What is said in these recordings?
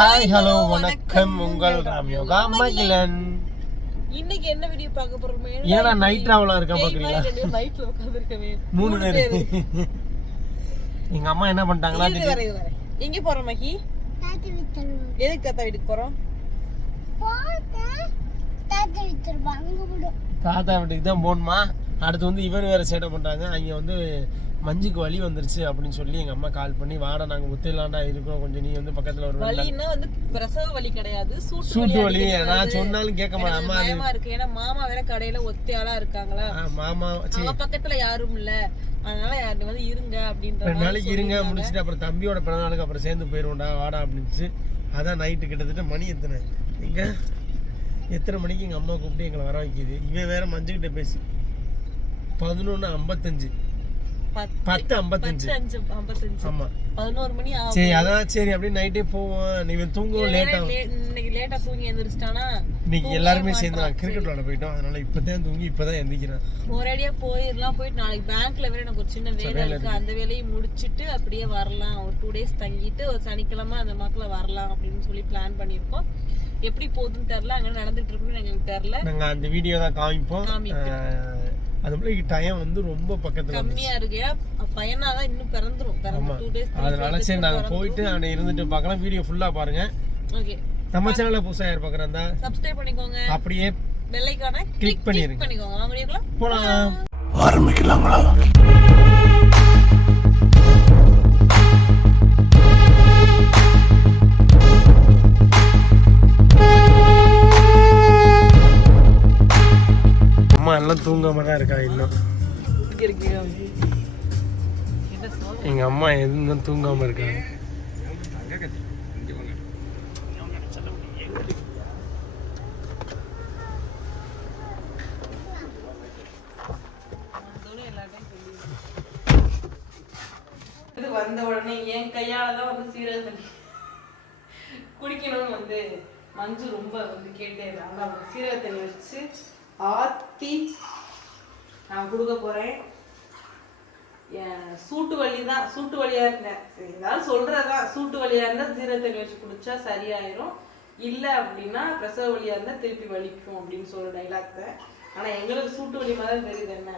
Hi hello வணக்கம். உங்கள் ராம்யோகா மகிழன். இன்னைக்கு என்ன வீடியோ பார்க்க போறோமே? ஏன்னா நைட் டிராவலா இருக்க பாக்குறீங்களா நைட்ல உட்கார்ந்திருக்கவே. மூணு பேர். எங்க அம்மா என்ன பண்ணிட்டாங்களா. எங்க போறோம் மகி? எதுக்கு தாத்தா வீட்டுக்கு போறோம்? தாத்தா வீட்டுக்கு தான் போகணுமா? அடுத்து வந்து இவன் வேற சேட்டை பண்றாங்க. அங்க வந்து மஞ்சுக்கு வலி வந்துருச்சு அப்படின்னு சொல்லி எங்க அம்மா கால் பண்ணி வாடா நாங்க முத்திலாண்டா இருக்கோம். கொஞ்சம் நீ வந்து பக்கத்துல ஒரு வலின்னா வந்து பிரசவ வலி கிடையாது. சூட்டு வலி நான் சொன்னாலும் கேட்க மாட்டேன். இருக்கு. ஏன்னா மாமா வேற கடையில ஒத்தையாளா இருக்காங்களா? மாமா சரி பக்கத்துல யாரும் இல்ல அதனால யாரு வந்து இருங்க அப்படின்ற ரெண்டு நாளைக்கு இருங்க முடிச்சுட்டு அப்புறம் தம்பியோட பிறந்த நாளுக்கு அப்புறம் சேர்ந்து போயிடுவோம்டா வாடா அப்படின்ச்சு அதான் நைட்டு கிட்டத்தட்ட மணி எத்தனை? எங்க? எத்தனை மணிக்கு எங்கள் அம்மா கூப்பிட்டு எங்களை வர வைக்கிது. இவன் வேற மஞ்சுக்கிட்ட பேசி பதினொன்று ஐம்பத்தஞ்சு. பத்து பத்து ஐம்பத்தஞ்சு. ஐம்பத்தஞ்சு. ஆமாம் பதினோரு மணி சரி அதான் சரி அப்படியே நைட்டே போவோம். இவன் தூங்கவும் லேட் இன்னைக்கு லேட்டா தூங்கி எந்திரிச்சிட்டானா இன்னைக்கு எல்லாருமே சேர்ந்து நான் கிரிக்கெட் விளாட போயிட்டோம். அதனால இப்பதான் தூங்கி இப்பதான் எந்திரிக்கிறேன் ஒரேடியா போயிடலாம் போயிட்டு நாளைக்கு பேங்க்ல வேற எனக்கு ஒரு சின்ன வேலை இருக்கு. அந்த வேலையை முடிச்சிட்டு அப்படியே வரலாம். ஒரு டூ டேஸ் தங்கிட்டு ஒரு சனிக்கிழமை அந்த மாக்கில் வரலாம் அப்படின்னு சொல்லி பிளான் பண்ணியிருக்கோம். எப்படி போகுதுன்னு தெரில அங்கே நடந்துட்டு இருக்குன்னு எங்களுக்கு தெரில நாங்க அந்த வீடியோ தான் காமிப்போம். அது போல டைம் வந்து ரொம்ப பக்கத்துல கம்மியா இருக்கு. ஏன்னா பையனாதான் இன்னும் பிறந்துரும். பிறந்து டூ டேஸ் அதனால சரி நாங்க போயிட்டு அங்க இருந்துட்டு பார்க்கலாம். வீடியோ ஃபுல்லா பாருங்க. ஓகே. நம்ம சேனல்ல புதுசா யார் பாக்குறா சப்ஸ்கிரைப் பண்ணிக்கோங்க. அப்படியே வெள்ளைக்கான கிளிக் பண்ணிருங்க. பண்ணிக்கோங்க. வாங்க போலாம். அம்மா எல்லாம் தான் இருக்கா இன்னும்? எங்கள் எங்க அம்மா எதுவும் தூங்காம இருக்காங்க. இது வந்த உடனே என் கையால தான் வந்து சீரக தண்ணி குடிக்கணும்னு வந்து மஞ்சு ரொம்ப வந்து கேட்டே இருந்தாங்க. சீரக தண்ணி வச்சு ஆத்தி நான் கொடுக்க போறேன். என் சூட்டு வலி தான் சூட்டு வலியா இருந்தேன் சரி ஏதாவது சொல்றதுதான் சூட்டு வலியா இருந்தா சீரக தண்ணி வச்சு குடிச்சா சரியாயிரும். இல்ல அப்படின்னா பிரசவ வலியா இருந்தா திருப்பி வலிக்கும் அப்படின்னு சொல்ற டைலாக் தான் ஆனா எங்களுக்கு சூட்டு வலி மாதிரி தெரியுது என்ன.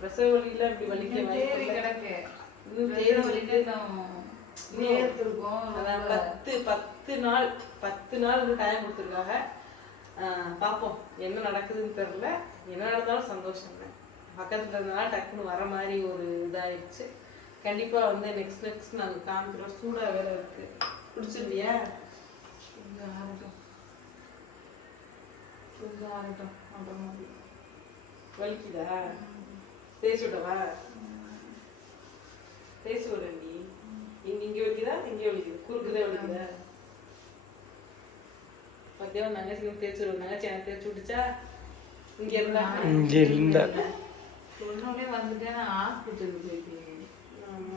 பிரசவ வலியில இப்படி வலிக்க அதான் பத்து பத்து நாள் பத்து நாள் டைம் கொடுத்துருக்காங்க. பார்ப்போம். என்ன நடக்குதுன்னு தெரியல. என்ன நடந்தாலும் சந்தோஷம் தான் பக்கத்துல இருந்தனால டக்குன்னு வர மாதிரி ஒரு இதாயிடுச்சு கண்டிப்பா வந்து நெக்ஸ்ட் நெக்ஸ்ட் நாங்க காமிக்கிறோம் சூடா வேற இருக்கு. பிடிச்சிருந்தியா கொஞ்சம் ஆகட்டும் ஆகட்டும் அப்புறமா வலிக்குதா? தேய்ச்சி விடவா? பேசி விடுறேன்டி இங்க இங்க வலிக்குதா? இங்க வலிக்குது? குறுக்குதே வலிக்குதா? பத்தியா நகைச்சி தேய்ச்சி விடுவோம் நகைச்சி எனக்கு தேய்ச்சி விட்டுச்சா? இங்க இருந்தா? இங்க இருந்த. சொன்னோடனே வந்துட்டேன் ஹாஸ்பிட்டலுக்கு போயிட்டேன். ஆமா.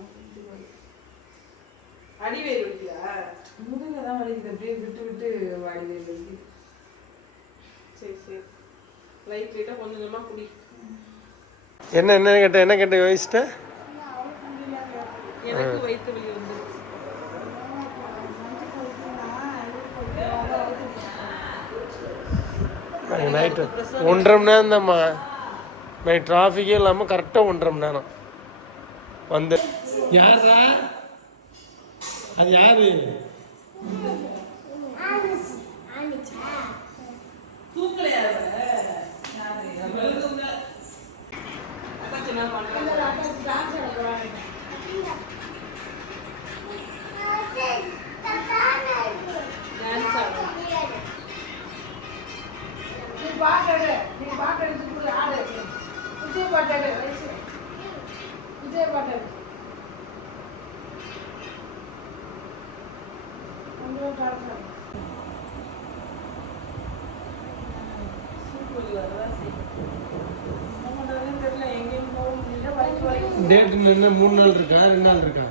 அடிவேர் வலிக்குதா? முதுகுல தான் வலிக்குது அப்படியே விட்டு விட்டு வாடி வலிக்குது. சரி சரி. லைட் லைட்டா கொஞ்சம் கொஞ்சமா குடி. என்ன என்ன கேட்ட என்ன கேட்ட யோசிச்சிட்ட? எனக்கு வயிற்று வலி வந்துருச்சு. நாங்கள் நைட்டு ஒன்றரை மணி நேரம் தான்மா நைட் டிராஃபிக்கே இல்லாமல் கரெக்டாக ஒன்றரை மணி நேரம். வந்து யாரா அது யாரு? தூக்கலையா டேட் என்ன? மூணு நாள் இருக்கா? ரெண்டு நாள் இருக்கா?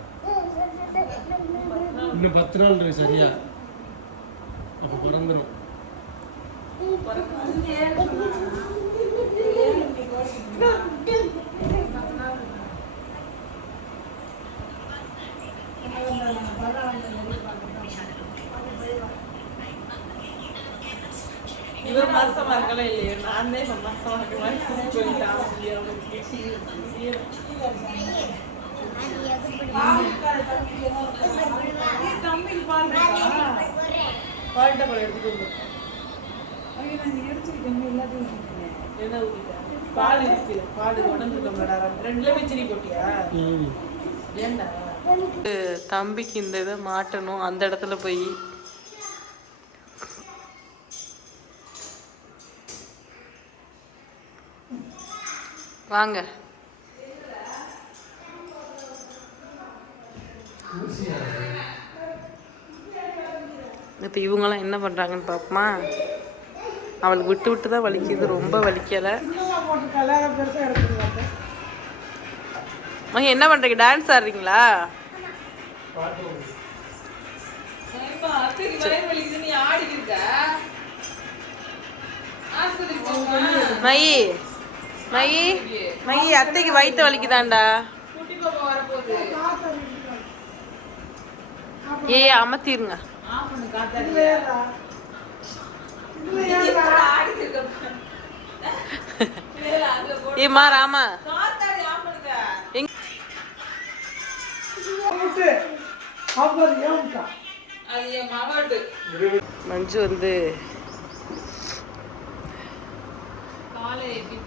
இன்னும் பத்து நாள் இருக்கு சரியா? அப்போ பிறந்துடும் மாதிரி சொல்லிட்டான் அவனுக்கு தம்பிக்கு பால் இருக்கா? பால்ட்ட பால் இருக்கு பால் உடம்பு இருக்கா ரெண்டுல வச்சிரி போட்டியா ஏண்டா? தம்பிக்கு இந்த இதை மாட்டணும். அந்த இடத்துல போய் வாங்க. இப்போ இவங்கெல்லாம் என்ன பண்ணுறாங்கன்னு பார்ப்போமா அவளுக்கு விட்டு விட்டு தான் வலிக்குது ரொம்ப வலிக்கலை. போட்டு என்ன பண்ணுறீங்க டான்ஸ் ஆடுறீங்களா? மயி மயி மயி அத்தைக்கு வயிற்று வலிக்குதாண்டா? ஏ அமர்த்திருங்க ஏமா ராமா. மஞ்சு வந்து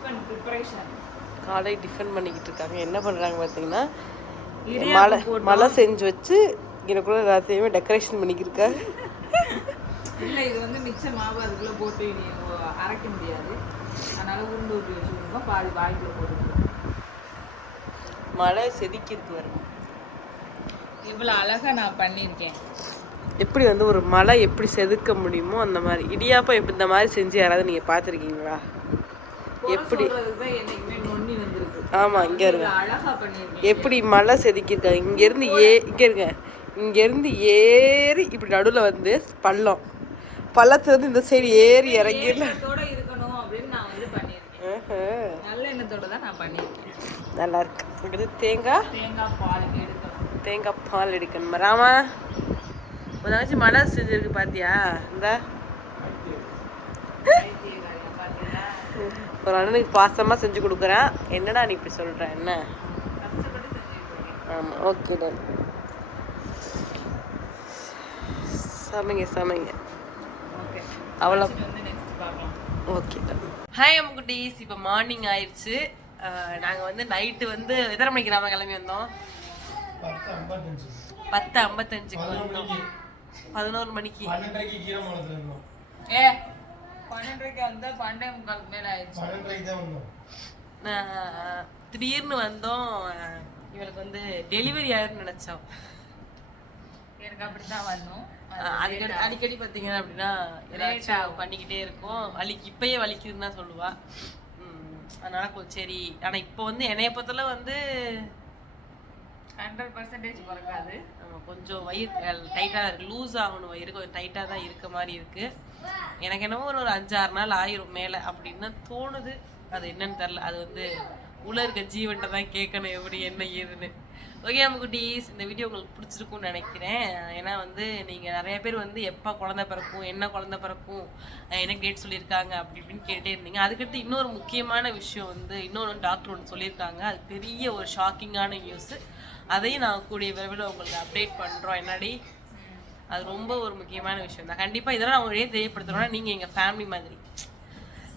மஞ்சு வந்து காலை டிஃபன் பண்ணிக்கிட்டு இருக்காங்க என்ன பண்ணுறாங்க பார்த்தீங்கன்னா மழை மழை செஞ்சு வச்சு எனக்குள்ள எல்லாத்தையுமே டெக்கரேஷன் பண்ணிக்கிருக்காங்க இல்லை இது வந்து மிச்ச மாவு அதுக்குள்ளே போட்டு இனி அரைக்க முடியாது. அதனால உருண்டு ஊற்றி வச்சுக்கோங்க பாதி வாய்க்குள்ள போட்டுக்கோங்க மழை செதுக்கிருக்கு வரும் இவ்வளோ அழகாக நான் பண்ணியிருக்கேன். எப்படி வந்து ஒரு மலை எப்படி செதுக்க முடியுமோ அந்த மாதிரி இடியாப்பம் எப்படி இந்த மாதிரி செஞ்சு யாராவது நீங்கள் பார்த்துருக்கீங்களா? எப்படி? ஆமாம் இங்கே இருங்க. எப்படி மலை செதுக்கியிருக்காங்க? இங்கேருந்து ஏ இங்கே இருங்க. இங்கேருந்து ஏறி இப்படி நடுவில் வந்து பள்ளம். பள்ளத்துலேருந்து இந்த சைடு ஏறி இறங்கிடல நல்ல இருக்கு. தேங்காய் தேங்காய் பால் எடுக்கணும். தேங்காய் பால் எடுக்கணும்? ராமா தங்கச்சி மழை செஞ்சிருக்கு பாத்தியா? இந்த. ஒரு அண்ணனுக்கு பாசமாக செஞ்சு கொடுக்குறேன். என்னடா நீ இப்படி சொல்கிற என்ன? ஆமாம் ஓகே டன் சமைங்க சமைங்க. ஓகே அவ்வளோ. ஓகே டன் ஹாய் அம்முக்குட்டீஸ். இப்போ மார்னிங் ஆயிடுச்சு நாங்கள் வந்து நைட்டு வந்து எத்தனை மணிக்கு நாம கிளம்பி வந்தோம்? பத்து ஐம்பத்தஞ்சு பத்து ஐம்பத்தஞ்சுக்கு. வந்தோம் பதினோரு மணிக்கு. ஏ பன்னெண்டரைக்கு வந்தால் பன்னெண்டே முக்காலுக்கு மேலே ஆயிடுச்சு. பன்னெண்டரைக்கு தான் வந்தோம். ஆஹ் திடீர்னு வந்தோம். இவளுக்கு வந்து டெலிவரி ஆயிருன்னு நினைச்சோம். எனக்கு அப்படித்தான் வரணும் ஆஹ் அடிக்கடி அடிக்கடி பார்த்தீங்கன்னா அப்படின்னா ஏதாச்சும் பண்ணிக்கிட்டே இருக்கும். வலிக்கு இப்பயே வலிக்குதுன்னு தான் சொல்லுவா. உம் அதனால கொஞ்சம் சரி. ஆனால் இப்போ வந்து என்னைய பொறுத்தல வந்து ஹண்ட்ரட் பர்சன்டேஜ் பிறக்காது கொஞ்சம் வயிறு டைட்டாக இருக்கு. லூஸ் ஆகணும் வயிறு. கொஞ்சம் டைட்டாக தான் இருக்க மாதிரி இருக்கு. எனக்கு என்னமோ ஒரு ஒரு அஞ்சாறு நாள் ஆயிரும் மேலே அப்படின்னு தோணுது. அது என்னன்னு தெரில அது வந்து உள்ள இருக்க ஜீவன்ட்ட தான் கேட்கணும் எப்படி என்ன ஏதுன்னு. ஓகே குட்டீஸ் இந்த வீடியோ உங்களுக்கு பிடிச்சிருக்கும்னு நினைக்கிறேன். ஏன்னா வந்து நீங்கள் நிறைய பேர் வந்து எப்போ குழந்த பிறக்கும் என்ன குழந்த பிறக்கும் என்ன டேட் சொல்லியிருக்காங்க அப்படி இப்படின்னு கேட்டே இருந்தீங்க. அதுக்கடுத்து இன்னொரு முக்கியமான விஷயம் வந்து இன்னொன்று டாக்டர் ஒன்று சொல்லியிருக்காங்க. அது பெரிய ஒரு ஷாக்கிங்கான நியூஸு அதையும் நான் கூடிய விரைவில் உங்களுக்கு அப்டேட் பண்ணுறோம் என்னடி? அது ரொம்ப ஒரு முக்கியமான விஷயம் தான். கண்டிப்பாக இதெல்லாம் நான் உங்களையே தெரியப்படுத்துகிறோம்னா நீங்கள் எங்கள் ஃபேமிலி மாதிரி.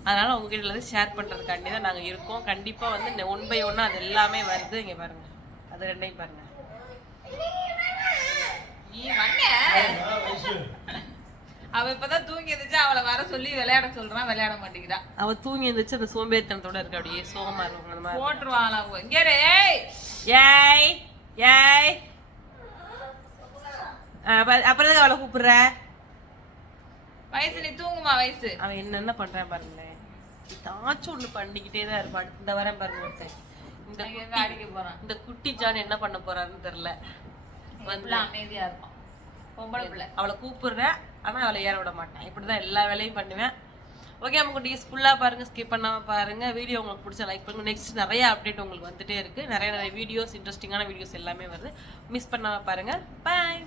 அதனால் உங்ககிட்ட எல்லாத்தையும் ஷேர் பண்ணுறதுக்காண்டி தான் நாங்கள் இருக்கோம். கண்டிப்பாக வந்து ஒன் பை ஒன்னாக அது எல்லாமே வருது. இங்கே பாருங்கள் அது ரெண்டையும் பாருங்கள் வந்த? அவ இப்பதான் தூங்கி இருந்துச்சு அவளை வர சொல்லி விளையாட சொல்றான். விளையாட மாட்டேங்கிறா. அவள் தூங்கி எழுந்திரிச்சு அந்த சோம்பேறித்தனத்தோட இருக்க. அப்படியே சோகமாக இருக்கும். அந்த மாதிரி. போட்டுருவாங்களா இங்க ஏய் ஏய் ஏய். அப்ப- கூப்பிடுற? வயசு நீ தூங்குமா வயசு? அவன் என்னென்ன பண்றான் பாருங்களேன் ஏதாச்சும் ஒண்ணு பண்ணிக்கிட்டே தான் இருப்பான். இந்த வரேன் பாருங்க ஒருத்தன். இந்த அடிக்க போறான். இந்த குட்டி ஜான் என்ன பண்ண போறாருன்னு தெரியல. வந்து அமைதியா இருப்பான். பொம்பளை பிள்ளை. அவளை கூப்பிடுறேன் ஆனா அவளை ஏற விட மாட்டேன். இப்படிதான் எல்லா வேலையும் பண்ணுவேன். ஓகே நம்ம குட்டீஸ் ஃபுல்லாக பாருங்க ஸ்கிப் பண்ணாம பாருங்க. வீடியோ உங்களுக்கு பிடிச்ச லைக் பண்ணுங்க. நெக்ஸ்ட் நிறைய அப்டேட் உங்களுக்கு வந்துட்டே இருக்கு. நிறைய நிறைய வீடியோஸ் இன்ட்ரெஸ்டிங்கான வீடியோஸ் எல்லாமே வருது. மிஸ் பண்ணாம பாருங்க. பாய்